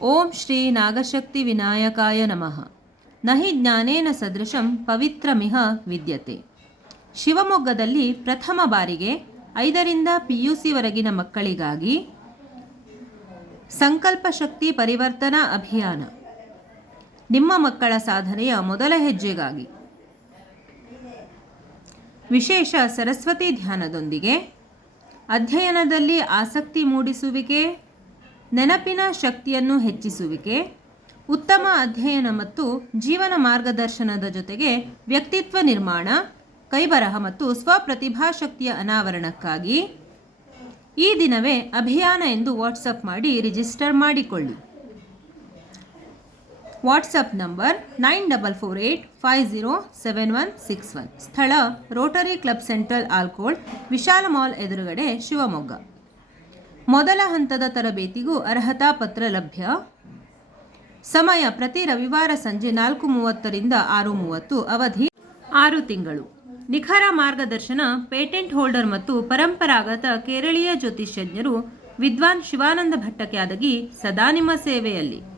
ಓಂ ಶ್ರೀ ನಾಗಶಕ್ತಿ ವಿನಾಯಕಾಯ ನಮಃ. ನಹಿ ಜ್ಞಾನೇನ ಸದೃಶಂ ಪವಿತ್ರಮಿಹ ವಿದ್ಯತೆ. ಶಿವಮೊಗ್ಗದಲ್ಲಿ ಪ್ರಥಮ ಬಾರಿಗೆ ಐದರಿಂದ ಪಿ ಯು ಸಿವರೆಗಿನ ಮಕ್ಕಳಿಗಾಗಿ ಸಂಕಲ್ಪ ಶಕ್ತಿ ಪರಿವರ್ತನಾ ಅಭಿಯಾನ. ನಿಮ್ಮ ಮಕ್ಕಳ ಸಾಧನೆಯ ಮೊದಲ ಹೆಜ್ಜೆಗಾಗಿ. ವಿಶೇಷ ಸರಸ್ವತಿ ಧ್ಯಾನದೊಂದಿಗೆ ಅಧ್ಯಯನದಲ್ಲಿ ಆಸಕ್ತಿ ಮೂಡಿಸುವಿಕೆ ನೆನಪಿನ ಶಕ್ತಿಯನ್ನು ಹೆಚ್ಚಿಸುವಿಕೆ, ಉತ್ತಮ ಅಧ್ಯಯನ ಮತ್ತು ಜೀವನ ಮಾರ್ಗದರ್ಶನದ ಜೊತೆಗೆ ವ್ಯಕ್ತಿತ್ವ ನಿರ್ಮಾಣ, ಕೈಬರಹ ಮತ್ತು ಸ್ವಪ್ರತಿಭಾ ಶಕ್ತಿಯ ಅನಾವರಣಕ್ಕಾಗಿ ಈ ದಿನವೇ ಅಭಿಯಾನ ಎಂದು ವಾಟ್ಸಪ್ ಮಾಡಿ ರಿಜಿಸ್ಟರ್ ಮಾಡಿಕೊಳ್ಳಿ. WhatsApp number nine double four eight five zero seven one six one ಸ್ಥಳ ರೋಟರಿ ಕ್ಲಬ್ ಸೆಂಟ್ರಲ್ ಆಲ್ಕೋಳ್ ವಿಶಾಲ ಮಾಲ್ ಎದುರುಗಡೆ ಶಿವಮೊಗ್ಗ. ಮೊದಲ ಹಂತದ ತರಬೇತಿಗೂ ಅರ್ಹತಾ ಪತ್ರ ಲಭ್ಯ. ಸಮಯ ಪ್ರತಿ ರವಿವಾರ ಸಂಜೆ ನಾಲ್ಕು ಮೂವತ್ತರಿಂದ ಆರು ಮೂವತ್ತು ಅವಧಿ. ಆರು ತಿಂಗಳು. ನಿಖರ ಮಾರ್ಗದರ್ಶನ, ಪೇಟೆಂಟ್ ಹೋಲ್ಡರ್ ಮತ್ತು ಪರಂಪರಾಗತ ಕೇರಳೀಯ ಜ್ಯೋತಿಷ್ಯಜ್ಞರು ವಿದ್ವಾನ್ ಶಿವಾನಂದ ಭಟ್ಟಕ್ಯಾದಗಿ ಸದಾ ನಿಮ್ಮ ಸೇವೆಯಲ್ಲಿ.